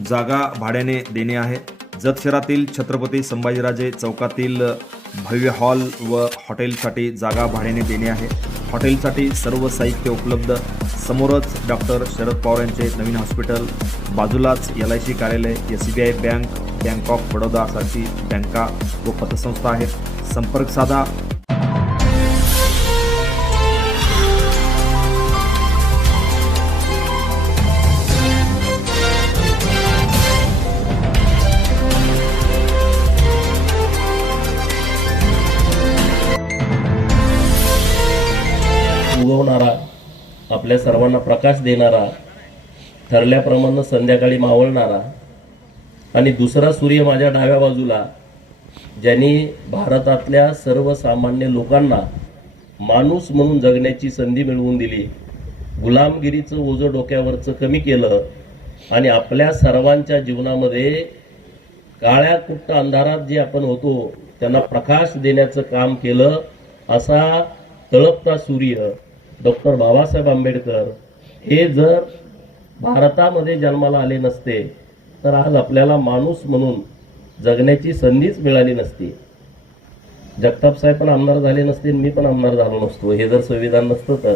जागा भाड्याने देणे आहे। जत शहरातील छत्रपती संभाजीराजे चौकातील भव्य हॉल व हॉटेलसाठी जागा भाड्याने देणे आहे। हॉटेलसाठी सर्व साहित्य उपलब्ध। समोरच डॉक्टर शरद पवार यांचे नवीन हॉस्पिटल, बाजूलाच LIC कार्यालय, SBI bank, bank of Baroda सारखी बँका व पतसंस्था आहेत। संपर्क साधा। उगवणारा, आपल्या सर्वांना प्रकाश देणारा, ठरल्याप्रमाणे संध्याकाळी मावळणारा आणि दुसरा सूर्य माझ्या डाव्या बाजूला, ज्यांनी भारतातल्या सर्वसामान्य लोकांना माणूस म्हणून जगण्याची संधी मिळवून दिली, गुलामगिरीचं ओझं डोक्यावरचं कमी केलं आणि आपल्या सर्वांच्या जीवनामध्ये काळ्या कुट्ट अंधारात जे आपण होतो त्यांना प्रकाश देण्याचं काम केलं, असा तळपता सूर्य डॉक्टर बाबासाहेब आंबेडकर हे जर भारतामध्ये जन्माला आले नसते तर आज आपल्याला माणूस म्हणून जगण्याची संधीच मिळाली नसती। जगताप साहेब पण आमदार झाले नसते, मी पण आमदार झालो नसतो हे जर संविधान नसतं तर।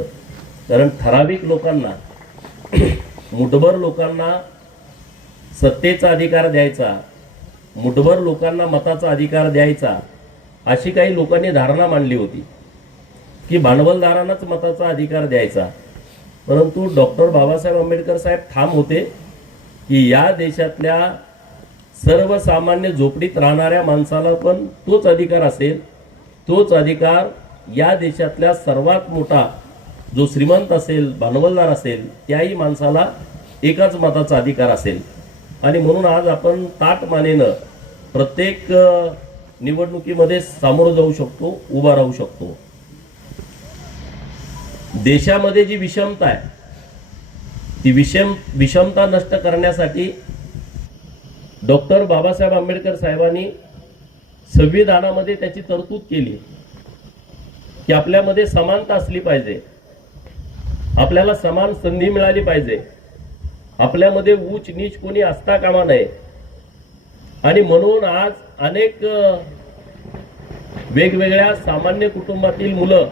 कारण ठराविक लोकांना, मुठभर लोकांना सत्तेचा अधिकार द्यायचा, मुठभर लोकांना मताचा अधिकार द्यायचा, अशी काही लोकांनी धारणा मांडली होती की भांडवलदारांनाच मताचा अधिकार द्यायचा। परंतु डॉक्टर बाबासाहेब आंबेडकर साहेब ठाम होते की या देशातल्या सर्वसामान्य झोपडीत राहणाऱ्या माणसाला पण तोच अधिकार असेल, तोच अधिकार या देशातल्या सर्वात मोठा जो श्रीमंत असेल, भांडवलदार असेल, त्याही माणसाला एकाच मताचा अधिकार असेल। आणि म्हणून आज आपण ताटमानेनं प्रत्येक निवडणुकीमध्ये सामोरं जाऊ शकतो, उभा राहू शकतो। देशामध्ये जी विषमता आहे ती विषमता नष्ट करण्यासाठी डॉक्टर बाबासाहेब आंबेडकर साहेबांनी संविधानामध्ये त्याची तरतूद केली की आपल्यामध्ये समानता असली पाहिजे, आपल्याला समान संधी मिळाली पाहिजे, आपल्यामध्ये उच्च नीच कोणी असता कामा नये। आणि म्हणून आज अनेक वेगवेगळ्या सामान्य कुटुंबातील मुलं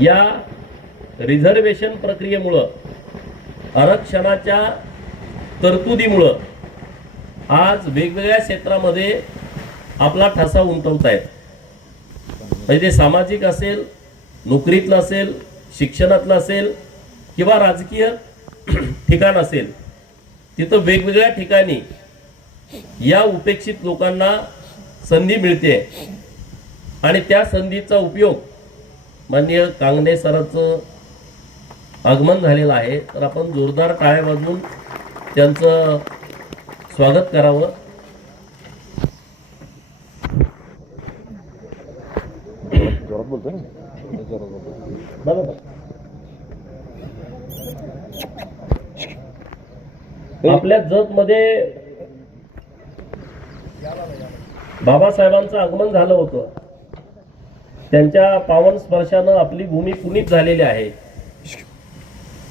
या रिझर्वेशन प्रक्रियेमुळं, आरक्षणाच्या तरतुदीमुळं आज वेगवेगळ्या क्षेत्रामध्ये आपला ठसा उमटवत आहेत। म्हणजे ते सामाजिक असेल, नोकरीतलं असेल, शिक्षणातलं असेल किंवा राजकीय ठिकाण असेल, तिथं वेगवेगळ्या ठिकाणी या उपेक्षित लोकांना संधी मिळते आणि त्या संधीचा उपयोग माननीय कांगणे सरांचं आगमन झालेलं आहे, तर आपण जोरदार टाळ्या वाजवून त्यांचं स्वागत करावं। आपल्या जतमध्ये बाबासाहेबांचं आगमन झालं होतं, त्यांच्या पावन स्पर्शानं आपली भूमी पुनीत झालेली आहे।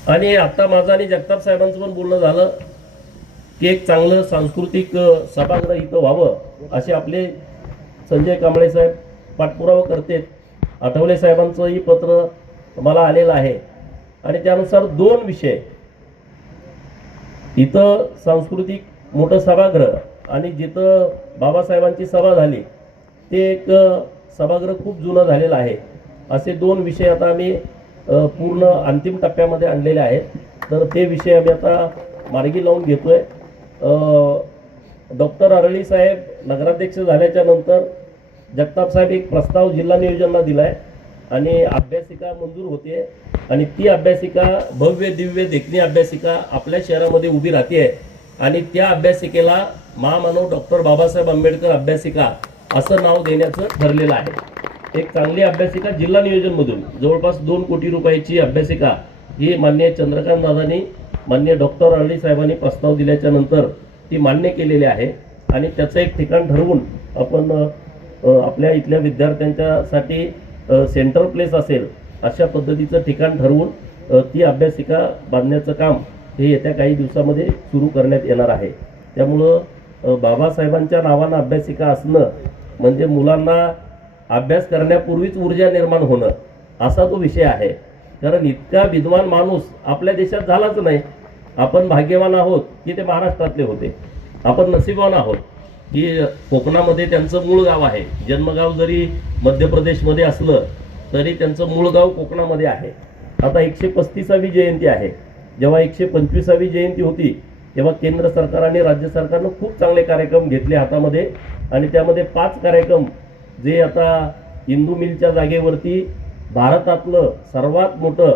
आणि आता माझं आणि जगताप साहेबांचं पण बोलणं झालं की एक चांगलं सांस्कृतिक सभागृह इथं व्हावं, असे आपले संजय कांबळे साहेब पाठपुरावा करतेत। आठवले साहेबांचंही पत्र मला आलेलं आहे आणि त्यानुसार 2 विषय इथं सांस्कृतिक मोठं सभागृह आणि जिथं बाबासाहेबांची सभा झाली ते एक सभागृह खूप जुनं झालेलं आहे, असे 2 विषय आता आम्ही पूर्ण अंतिम टप्प्यामध्ये आणलेले आहेत। तर ते विषय आम्ही आता मार्गी लावून घेतोय। डॉक्टर अरळी साहेब नगराध्यक्ष झाल्याच्या नंतर जगताप साहेब एक प्रस्ताव जिल्हा नियोजनला दिलाय आणि अभ्यासिका मंजूर होते आणि ती अभ्यासिका भव्य दिव्य देखणी अभ्यासिका आपल्या शहरामध्ये उभी राहते आणि त्या अभ्यासिकेला महामानव डॉक्टर बाबासाहेब आंबेडकर अभ्यासिका असं नाव देण्याचं ठरलेलं आहे। एक चांगली अभ्यासिका जिल्हा नियोजन मधून जवळपास 2 कोटी रुपयाची अभ्यासिका ही माननीय चंद्रकांत दादांनी, माननीय डॉक्टर अरळी साहेबांनी प्रस्ताव दिल्याच्या नंतर ती मान्य केलेली आहे आणि त्याचं एक ठिकाण ठरवून आपण आपल्या इथल्या विद्यार्थ्यांच्यासाठी सेंटर प्लेस असेल अशा पद्धतीचं ठिकाण ठरवून ती अभ्यासिका बांधण्याचं काम हे येत्या काही दिवसामध्ये सुरू करण्यात येणार आहे. त्यामुळं बाबासाहेबांच्या नावानं अभ्यासिका असणं म्हणजे मुलांना अभ्यास करण्यापूर्वीच ऊर्जा निर्माण होणं असा तो विषय आहे. कारण इतका विद्वान माणूस आपल्या देशात झालाच नाही. आपण भाग्यवान आहोत की ते महाराष्ट्रातले होते. आपण नशीबवान आहोत की कोकणामध्ये त्यांचं मूळ गाव आहे. जन्मगाव जरी मध्य प्रदेशमध्ये असलं तरी त्यांचं मूळ गाव कोकणामध्ये आहे. आता 135वी जयंती आहे. जेव्हा 125वी जयंती होती तेव्हा केंद्र सरकार आणि राज्य सरकारनं खूप चांगले कार्यक्रम घेतले हातामध्ये आणि त्यामध्ये 5 कार्यक्रम जे आता इंदू मिलच्या जागेवरती भारतातलं सर्वात मोठं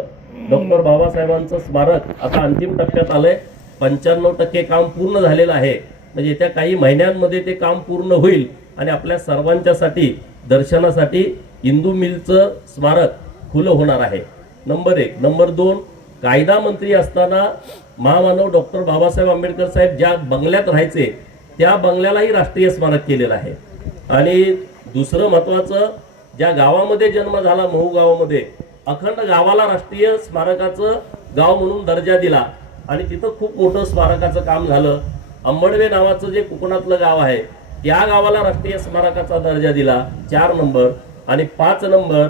डॉक्टर बाबासाहेबांचं स्मारक आता अंतिम टप्प्यात आलंय. 95% काम पूर्ण झालेलं आहे. म्हणजे येत्या काही महिन्यांमध्ये ते काम पूर्ण होईल आणि आपल्या सर्वांच्यासाठी दर्शनासाठी इंदू मिलचं स्मारक खुलं होणार आहे. नंबर 1. नंबर 2, कायदा मंत्री असताना महामानव डॉक्टर बाबासाहेब आंबेडकर साहेब ज्या बंगल्यात राहायचे त्या बंगल्यालाही राष्ट्रीय स्मारक केलेलं आहे. आणि दुसरं महत्वाचं, ज्या गावामध्ये जन्म झाला महू गावामध्ये अखंड गावाला राष्ट्रीय स्मारकाचं गाव म्हणून दर्जा दिला आणि तिथं खूप मोठं स्मारकाचं काम झालं. अंबडवे नावाचं जे कोकणातलं गाव आहे त्या गावाला राष्ट्रीय स्मारकाचा दर्जा दिला. 4 नंबर. आणि 5 नंबर,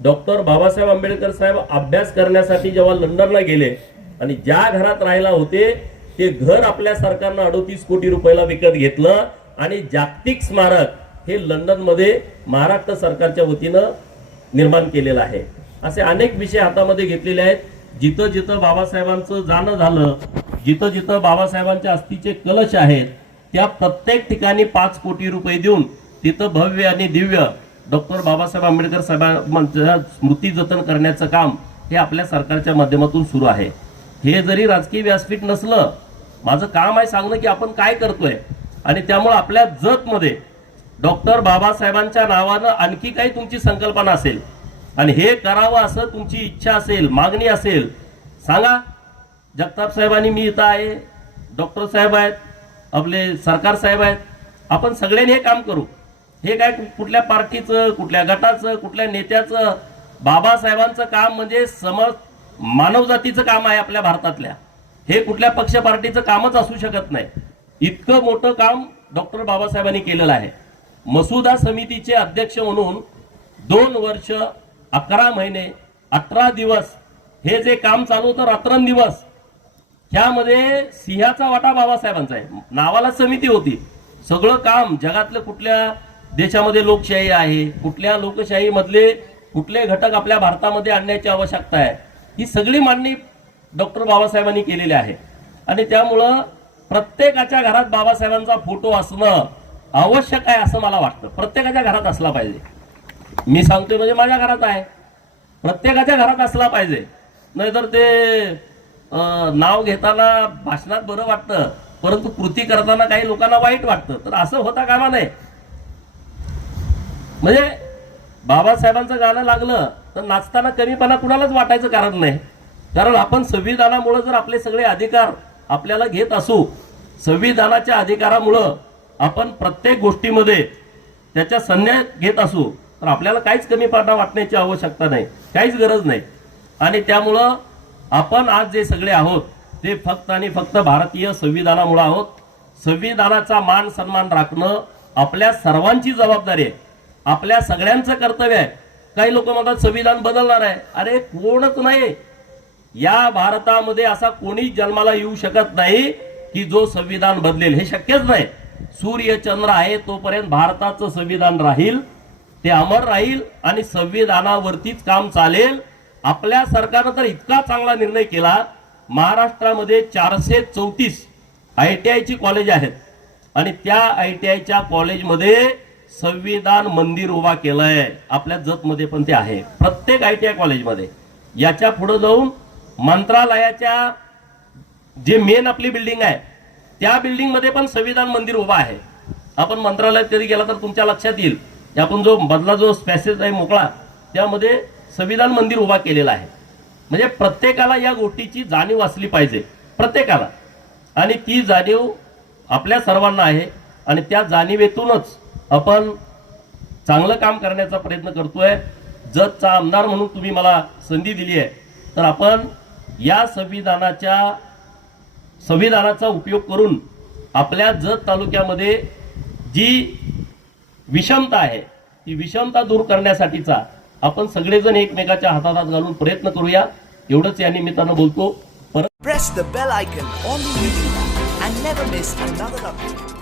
डॉक्टर बाबासाहेब आंबेडकर साहेब अभ्यास करण्यासाठी जेव्हा लंडनला गेले आणि ज्या घरात राहायला होते ते घर आपल्या सरकारनं 38 कोटी रुपयाला विकत घेतलं आणि जागतिक स्मारक हे लंडनमध्ये महाराष्ट्र सरकारच्या वतीनं निर्माण केलेलं आहे. असे अनेक विषय हातामध्ये घेतलेले आहेत. जिथं जिथं बाबासाहेबांचं जाणं झालं, जिथं जिथं बाबासाहेबांच्या अस्थीचे कलश आहेत त्या प्रत्येक ठिकाणी 5 कोटी रुपये देऊन तिथं भव्य आणि दिव्य डॉक्टर बाबासाहेब आंबेडकर साहेबांच्या स्मृती जतन करण्याचं काम हे आपल्या सरकारच्या माध्यमातून सुरू आहे. हे जरी राजकीय व्यासपीठ नसलं, माझं काम आहे सांगणं की आपण काय करतोय. आणि त्यामुळे आपल्या जतमध्ये डॉक्टर बाबासाहेबांच्या नावानं आणखी काही तुमची संकल्पना असेल आणि हे करावं असं तुमची इच्छा असेल, मागणी असेल, सांगा. जगताप साहेबांनी मी इथं आहे, डॉक्टर साहेब आहेत, आपले सरकार साहेब आहेत, आपण सगळ्यांनी हे काम करू. हे काय कुठल्या पार्टीचं, कुठल्या गटाचं, कुठल्या नेत्याचं, बाबासाहेबांचं काम म्हणजे मानवजातीचं काम आहे आपल्या भारतातल्या. हे कुठल्या पक्ष पार्टीचं कामच असू शकत नाही. इतकं मोठं काम डॉक्टर बाबासाहेबांनी केलेलं आहे. मसुदा समितीचे अध्यक्ष म्हणून 2 वर्ष 11 महिने 18 दिवस हे जे काम चालू होतं रात्रंदिवस, त्यामध्ये सिंहाचा वाटा बाबासाहेबांचा आहे. नावाला समिती होती. सगळं काम जगातलं कुठल्या देशामध्ये लोकशाही आहे, कुठल्या लोकशाही मधले कुठले घटक आपल्या भारतामध्ये आणण्याची आवश्यकता आहे, ही सगळी मांडणी डॉक्टर बाबासाहेबांनी केलेली आहे. आणि त्यामुळं प्रत्येकाच्या घरात बाबासाहेबांचा फोटो असणं आवश्यक आहे असं मला वाटतं. प्रत्येकाच्या घरात असला पाहिजे. मी सांगतोय म्हणजे माझ्या घरात आहे, प्रत्येकाच्या घरात असला पाहिजे. नाहीतर ते नाव घेताना भाषणात बरं वाटतं परंतु कृती करताना काही लोकांना वाईट वाटतं. तर असं होता कामा नये. म्हणजे बाबासाहेबांचं गाणं लागलं तर नाचताना कमीपणा कुणालाच वाटायचं कारण नाही. कारण आपण संविधानामुळे जर आपले सगळे अधिकार आपल्याला घेत असू, संविधानाच्या अधिकारामुळं आपण प्रत्येक गोष्टीमध्ये त्याच्या संन्यास घेत असू तर आपल्याला काहीच कमीपणा वाटण्याची आवश्यकता नाही, काहीच गरज नाही. आणि त्यामुळं आपण आज जे सगळे आहोत ते फक्त आणि फक्त भारतीय संविधानामुळे आहोत. संविधानाचा मान सन्मान राखणं आपल्या सर्वांची जबाबदारी आहे, आपल्या सगळ्यांचं कर्तव्य आहे. काही लोक म्हणतात संविधान बदलणार आहे. अरे कोणच नाही. या भारतामध्ये असा कोणी जन्माला येऊ शकत नाही की जो संविधान बदलेल. हे शक्यच नाही. सूर्य चंद्र आहे तोपर्यंत भारताचं संविधान राहील, ते अमर राहील आणि संविधानावरतीच काम चालेल. आपल्या सरकारनं तर इतका चांगला निर्णय केला, महाराष्ट्रामध्ये 434 ITI ची कॉलेज आहेत आणि त्या ITI च्या कॉलेजमध्ये संविधान मंदिर उभा केलंय. आपल्या जतमध्ये पण ते आहे, प्रत्येक ITI कॉलेजमध्ये. याच्या पुढे जाऊन मंत्रालयाच्या जे मेन आपली बिल्डिंग आहे त्या बिल्डिंग मध्ये पण संविधान मंदिर उभा आहे. आपण मंत्रालयात कधी गेला तर तुमच्या लक्षात येईल की आपण जो मधला जो स्पॅसेज आहे मोकळा त्यामध्ये संविधान मंदिर उभा केलेला आहे. म्हणजे प्रत्येकाला या गोष्टीची जाणीव असली पाहिजे, प्रत्येकाला. आणि ती जाणीव आपल्या सर्वांना आहे आणि त्या जाणीवेतूनच आपण चांगलं काम करण्याचा प्रयत्न करतोय. जतचा आमदार म्हणून तुम्ही मला संधी दिली आहे तर आपण या संविधानाच्या संविधानाचा उपयोग करून आपल्या जत तालुक्यामध्ये जी विषमता आहे ती विषमता दूर करण्यासाठीचा आपण सगळेजण एकमेकाच्या हातात हात घालून प्रयत्न करूया, एवढंच या निमित्तानं बोलतो. Press the bell icon on the YouTube app and never miss another update.